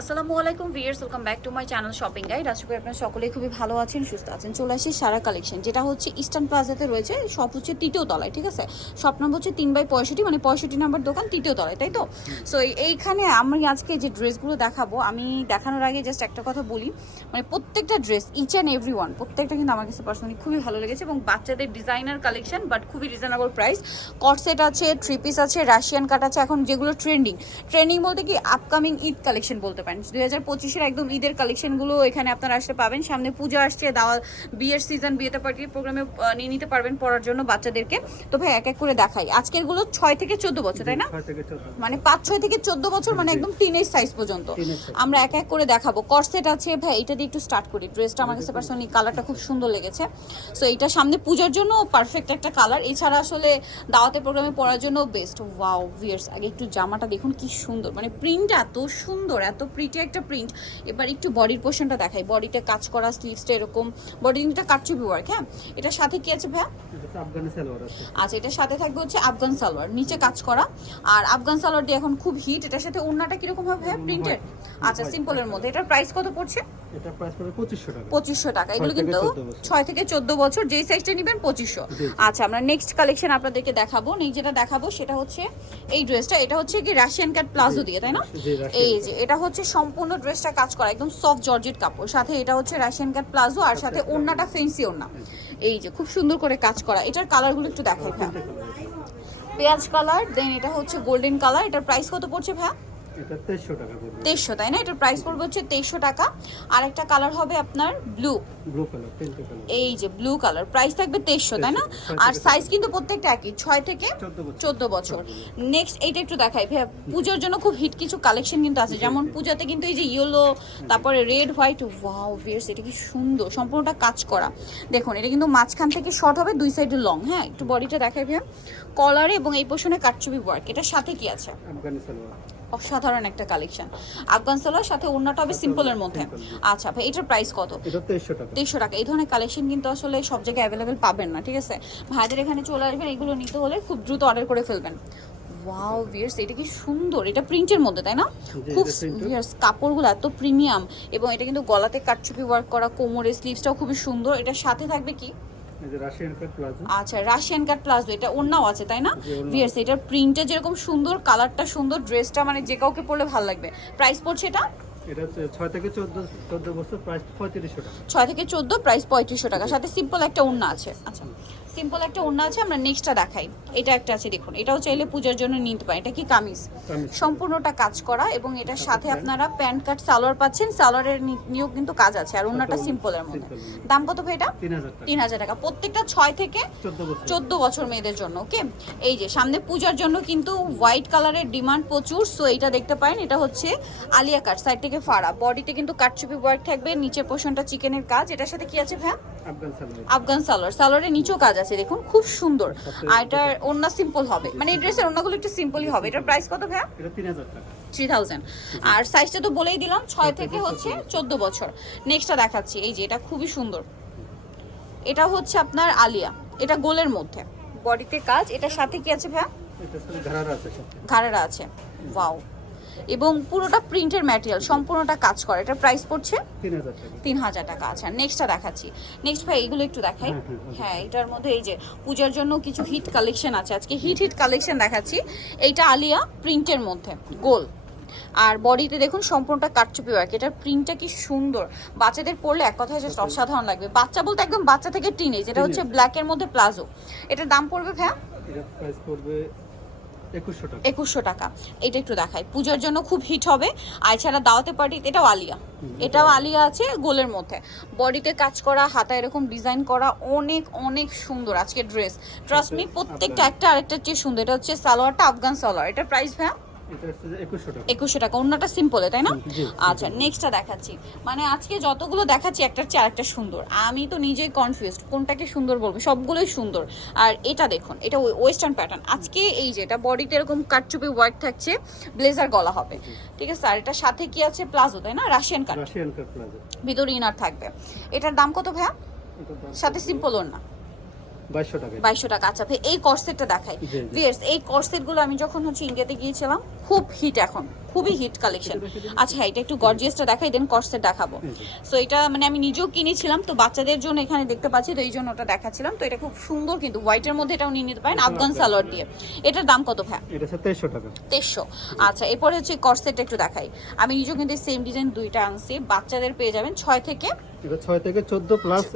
আসসালামু আলাইকুম viewers welcome back to my channel shopping guide. আশা করি আপনারা সকলেই খুবই ভালো আছেন, সুস্থ আছেন। চলে আসি সারা কালেকশন, যেটা হচ্ছে ইস্টার্ন প্লাজাতে রয়েছে সব হচ্ছে তৃতীয় তলায়, ঠিক আছে? শপ নম্বর হচ্ছে তিন বাই পঁয়ষট্টি মানে পঁয়ষট্টি নাম্বার দোকান তৃতীয় তলায়, তাই তো? সো এইখানে আমি আজকে যে ড্রেসগুলো দেখাবো, আমি দেখানোর আগে জাস্ট একটা কথা বলি। মানে প্রত্যেকটা dress each and every one প্রত্যেকটা কিন্তু আমার কাছে পার্সোনালি খুবই ভালো লেগেছে এবং বাচ্চাদের ডিজাইনার কালেকশন বাট খুবই রিজনেবল প্রাইস কটসেট আছে থ্রি পিস আছে রাশিয়ান কাট আছে, এখন যেগুলো ট্রেন্ডিং ট্রেন্ডিং বলতে কি আপকামিং ঈদ কালেকশন বলতে পারেন। দুই হাজার পঁচিশের একদম ঈদের কালেকশনগুলো এখানে আপনারা আসতে পাবেন। সামনে পূজা আসছে দাওয়া বিয়ের সিজন বিয়েতে পার্টির প্রোগ্রামে নিয়ে নিতে পারবেন পড়ার জন্য বাচ্চাদেরকে। তো ভাই এক এক করে দেখাই। আজকেরগুলো ছয় থেকে চোদ্দ বছর তাই না? মানে পাঁচ ছয় থেকে চোদ্দ বছর মানে একদম টিনেজ সাইজ পর্যন্ত। আমরা এক এক করে দেখাবো। কর্সেট আছে ভাই এটা দিয়ে একটু স্টার্ট করি। ড্রেসটা আমার কাছে পার্সোনালি কালারটা খুব সুন্দর লেগেছে। সো এটা সামনে পূজার জন্য পারফেক্ট একটা কালার এছাড়া আসলে দাওয়াতে প্রোগ্রামে পরার জন্য বেস্ট ওয়াও ভিয়ার্স আগে একটু জামাটা দেখুন কি সুন্দর। মানে প্রিন্ট এত সুন্দর এত প্রিটি একটা প্রিন্ট এবার একটু বডির পোর্শনটা দেখাই। বডিতে কাজ করা স্লিভসটা এরকম। বডি বডিটা কাটচুপি ওয়ার্ক হ্যাঁ? এটার সাথে কি আছে ভাই এটা হচ্ছে আফগানি সালোয়ার আছে। আচ্ছা এটার সাথে থাকবে হচ্ছে আফগান সালোয়ার নিচে কাজ করা। আর আফগান সালোয়ার দিয়ে এখন খুব হিট এটার সাথে ওড়নাটা কীরকম হবে ভাইয়া? প্রিন্টেড আচ্ছা সিম্পলের মধ্যে। এটার প্রাইস কত পড়ছে? এটা প্রাইস পড়বে পঁচিশশো টাকা। এগুলো কিন্তু 14 ছয় থেকে চোদ্দ বছর। যেই সাইজটা নেবেন পঁচিশশো। আচ্ছা আমরা নেক্সট কালেকশন আপনাদেরকে দেখাবো। নেই যেটা দেখাবো সেটা হচ্ছে এই ড্রেসটা এটা হচ্ছে কি রাশিয়ান কাট প্লাজো দিয়ে তাই না? এই যে এটা হচ্ছে সম্পূর্ণ ড্রেসটা কাজ করা একদম সফট জর্জেট কাপড়। সাথে এটা হচ্ছে রাশিয়ান কাট প্লাজো আর সাথে ওড়নাটা ফেন্সি ওড়না। এই যে খুব সুন্দর করে কাজ করা। এটার কালারগুলো একটু দেখাই ভাই পেঁয়াজ কালার দেন এটা হচ্ছে গোল্ডেন কালার এটার প্রাইস কত পড়ছে ভাই তেইশশো তাই না? এটার প্রাইস পড়বে হচ্ছে তেইশশো টাকা। আর একটা কালার হবে আপনার ব্লু ব্লু কালার এই যে ব্লু কালার প্রাইস থাকবে তেইশশো তাই না? আর সাইজ কিন্তু প্রত্যেকটা একই ছয় থেকে চোদ্দ বছর। নেক্সট এইটা একটু দেখাই। ভাইয়া পুজোর জন্য খুব হিট কিছু কালেকশন কিন্তু আছে। যেমন পূজাতে কিন্তু এই যে ইয়েলো তারপরে রেড হোয়াইট ওয়াও ভিয়ার্স এটা কি সুন্দর সম্পূর্ণটা কাজ করা। দেখুন এটা কিন্তু মাঝখান থেকে শর্ট হবে দুই সাইডে লং হ্যাঁ? একটু বডিটা দেখাই ভাইয়া। কলারে এবং এই পোর্শনে কাটচুপি ওয়ার্ক এটার সাথে কি আছে? অসাধারণ একটা কালেকশন আফগান সালোয়ার সাথে ওড়নাটা হবে সিম্পলের মধ্যে। আচ্ছা ভাই এটার প্রাইস কত? এটা তেইশশো টাকা। এই ধরনের কালেকশন কিন্তু আসলে সব জায়গায় অ্যাভেলেবেল পাবেন না ঠিক আছে? ভাইদের এখানে চলে আসবেন এগুলো নিতে হলে খুব দ্রুত অর্ডার করে ফেলবেন। ওয়াও ভিয়ার্স এটা কি সুন্দর! এটা প্রিন্টের মধ্যে তাই না? খুব ভিয়ার্স কাপড়গুলো এত প্রিমিয়াম এবং এটা কিন্তু গলাতে কাটচুপি ওয়ার্ক করা কোমরে স্লিভসটাও খুবই সুন্দর। এটার সাথে থাকবে কি? আচ্ছা রাশিয়ান কাট প্লাজো এটা ওড়নাও আছে তাই না? ভিয়ার্স এটার প্রিন্টটা যেরকম সুন্দর কালারটা সুন্দর ড্রেসটা মানে যে কাউকে পরলে ভালো লাগবে। প্রাইস পড়ছে এটা? ছয় থেকে চোদ্দ চোদ্দ বছর প্রাইস পঁয়ত্রিশশো টাকা। থেকে প্রাইস সাথে সিম্পল একটা ওড়না আছে। আচ্ছা। সিম্পল একটা ওড়না আছে আমরা নেক্সটটা দেখাই। এটা একটা আছে দেখুন এটাও চাইলে পূজার জন্য নিতে পারেন। এটা কি কামিজ। সম্পূর্ণটা কাজ করা এবং এটার সাথে আপনারা প্যান্ট কাট সালোয়ার পাচ্ছেন সালোয়ারের নি- নিয়েও কিন্তু কাজ আছে আর ওড়নাটা ওড়না, সিম্পলের মধ্যে। দাম কত ভাই এটা? তিন হাজার টাকা। প্রত্যেকটা ছয় থেকে চোদ্দ বছর। চোদ্দ বছর মেয়েদের জন্য ওকে? এই যে সামনে পূজার জন্য কিন্তু হোয়াইট কালারের ডিমান্ড প্রচুর সো এটা দেখতে পারেন এটা হচ্ছে আলিয়া কাট সাইড থেকে ফাড়া। বডিতে কিন্তু কাটচুপি ওয়ার্ক থাকবে নিচের পোর্শনটা চিকেনের কাজ। এটার সাথে কি আছে ভাই আফগান সালোয়ার। সালোয়ারের নিচেও কাজ আছে দেখুন খুব সুন্দর। আর এটার ওড়না সিম্পল হবে। মানে এই ড্রেসের ওড়নাগুলো একটু সিম্পলই হবে। এটার প্রাইস কত ভাইয়া? থ্রি থাউজেন্ড আর সাইজটা তো বলেই দিলাম ছয় থেকে হচ্ছে চোদ্দ বছর। নেক্সটটা দেখাচ্ছি। এই যে এটা খুবই সুন্দর। এটা হচ্ছে আপনার আলিয়া। এটা গোলের মধ্যে। বডিতে কাজ। এটার সাথে কি আছে ভাইয়া? ঘাড়ার আছে ওয়াও এবং পুরোটা প্রিন্টের ম্যাটেরিয়াল সম্পূর্ণটা কাজ করে। এটা প্রাইস পড়ছে তিন হাজার টাকা। আচ্ছা নেক্সটটা দেখাচ্ছি। নেক্সট ভাই এগুলো একটু দেখাই। হ্যাঁ, হ্যাঁ. হ্যাঁ এটার মধ্যে এই যে পূজার জন্য কিছু হিট কালেকশন আছে। আজকে হিট হিট কালেকশন দেখাচ্ছি। এইটা আলিয়া প্রিন্টের মধ্যে গোল। আর বডিতে দেখুন সম্পূর্ণটা কাটচুপি ওয়ার্ক এটার প্রিন্টটা কি সুন্দর। বাচ্চাদের পরলে এক কথায় জাস্ট অসাধারণ লাগবে। বাচ্চা বলতে একদম বাচ্চা থেকে টিনেজ এটা হচ্ছে ব্ল্যাকের মধ্যে প্লাজো এটার দাম পড়বে এটা প্রাইস পড়বে একুশশো টাকা। এটা একটু দেখাই। পূজার জন্য খুব হিট হবে। আর এছাড়া দাওয়াতে পার্টি এটাও আলিয়া। এটাও আলিয়া। আছে গোলের মধ্যে। বডিতে কাজ করা হাতা এরকম ডিজাইন করা অনেক অনেক সুন্দর আজকে ড্রেস ট্রাস্ট মি প্রত্যেকটা একটা আরেকটা চেয়ে সুন্দর। এটা হচ্ছে সালোয়ারটা আফগান সালোয়ার। এটা প্রাইস ভাইয়া? যে একুশশো টাকা। অন্যটা সিম্পলে তাই না? আচ্ছা নেক্সটটা দেখাচ্ছি। মানে আজকে যতগুলো দেখাচ্ছি একটার চেয়ে আরেকটা সুন্দর। আমি তো নিজেই কনফিউজড কোনটাকে সুন্দর বলব? সবগুলোই সুন্দর। আর এটা দেখুন এটা ওয়েস্টার্ন প্যাটার্ন আজকে এই যে এটা বডিতে এরকম কাটচুপি ওয়ার্ক থাকছে ব্লেজার গলা হবে। ঠিক আছে? আর এটার সাথে কি আছে? প্লাজো তাই না? Russian cut Russian cut palazzo. ভিতরে ইনার থাকবে। এটার দাম কত ভাইয়া? সাথে সিম্পল ওর না। বাইশশো টাকা। আচ্ছা ভাই এই কর্সেটটা দেখাই। ভিয়ার্স এই কর্সেটগুলো আমি যখন হচ্ছে ইন্ডিয়াতে গিয়েছিলাম খুব হিট এখন খুবই হিট কালেকশন আচ্ছা হ্যাঁ এটা একটু গর্জিয়াসটা দেখাই দেন কর্সেট দেখাবো। সো এটা মানে আমি নিজেও কিনেছিলাম তো বাচ্চাদের জন্য এখানে দেখতে পাচ্ছি তো এই জন্য ওটা দেখাচ্ছিলাম। তো এটা খুব সুন্দর কিন্তু হোয়াইটের মধ্যে এটাও নিয়ে নিতে পারেন আফগান সালোয়ার দিয়ে। এটার দাম কত ভাই এটা হচ্ছে তেইশশো টাকা। তেইশশো। আচ্ছা এরপরে হচ্ছে কর্সেটটা একটু দেখাই। আমি নিজেও কিন্তু সেম ডিজাইন দুইটা আনছি বাচ্চাদের পেয়ে যাবেন ছয় থেকে এটা ছয় থেকে চোদ্দ প্লাস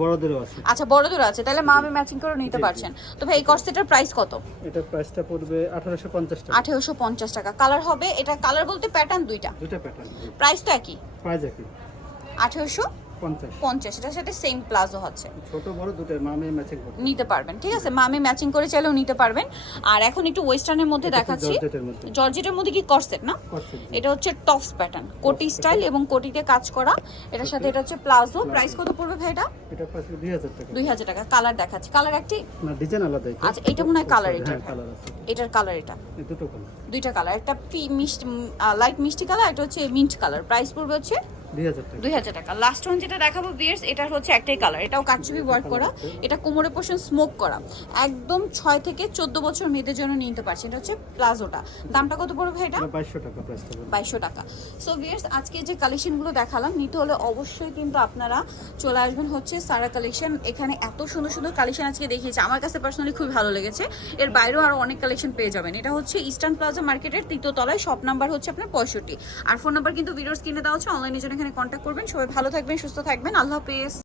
বড়দেরও আছে। আচ্ছা বড়দেরও আছে। তাহলে মা আমি ম্যাচিং করে নিতে। পারছেন। তো ভাই এই কর্সেটের প্রাইস কত? এটা প্রাইসটা পড়বে আঠারোশো পঞ্চাশ টাকা। আঠেরোশো পঞ্চাশ টাকা। কালার হবে এটা কালার বলতে প্যাটার্ন দুইটা। দুইটা প্যাটার্ন প্রাইস তো একই প্রাইস একই। আঠেরোশো পঞ্চাশ। এটার সাথে সেম প্লাজো হচ্ছে। ছোট বড় দুটো মামে ম্যাচিং নিতে পারবেন ঠিক আছে? মামে ম্যাচিং করে চাইলেও নিতে পারবেন। আর এখন একটু ওয়েস্টার্নের মধ্যে দেখাচ্ছি। জর্জেটের মধ্যে। কি করসেট না? এটা হচ্ছে টপস প্যাটার্ন কোটি স্টাইল এবং কোটিতে কাজ করা। এটার সাথে এটা হচ্ছে প্লাজো প্রাইস কত পড়বে ভাই এটা? এটা প্রাইস দুই হাজার টাকা। দুই হাজার টাকা। কালার দেখাচ্ছি। কালার একটি? না ডিজাইন আলাদা। এটা আচ্ছা, এটা মনে হয় এটার। হ্যাঁ কালার আছে। এটার কালার এটা। দুটো কালার দুইটা কালার একটা পি মিষ্টি লাইট মিষ্টি কালার এটা হচ্ছে মিন্ট কালার প্রাইস পড়বে হচ্ছে দুই হাজার টাকা। লাস্ট ওয়ান যেটা দেখাবো বিয়ার্স হচ্ছে একটাই কালার এটাও ওয়ার্ক করা। এটা কোমরে পোর্শন স্মোক করা। একদম ছয় থেকে চোদ্দ বছর মেয়েদের জন্য নিতে পারছে। এটা হচ্ছে প্লাজোটা দামটা কত পড়বে এটা? বাইশশো টাকা বাইশশো টাকা। সো আজকে যে কালেকশনগুলো দেখালাম নিতে হলে অবশ্যই কিন্তু আপনারা চলে আসবেন হচ্ছে সারা কালেকশন এখানে এত সুন্দর সুন্দর কালেকশন আজকে দেখিয়েছে। আমার কাছে পার্সোনালি খুবই ভালো লেগেছে। এর বাইরেও আরও অনেক কালেকশন পেয়ে যাবেন। এটা হচ্ছে ইস্টার্ন প্লাজা মার্কেটের তৃতীয় তলায় শপ নাম্বার হচ্ছে আপনার পঁয়ষট্টি। আর ফোন নাম্বার কিন্তু ভিডিওর স্ক্রিনে দেওয়া হচ্ছে অনলাইনে জন্য এখানে কন্ট্যাক্ট করবেন। সবাই ভালো থাকবেন, সুস্থ থাকবেন। আল্লাহ হাফেজ।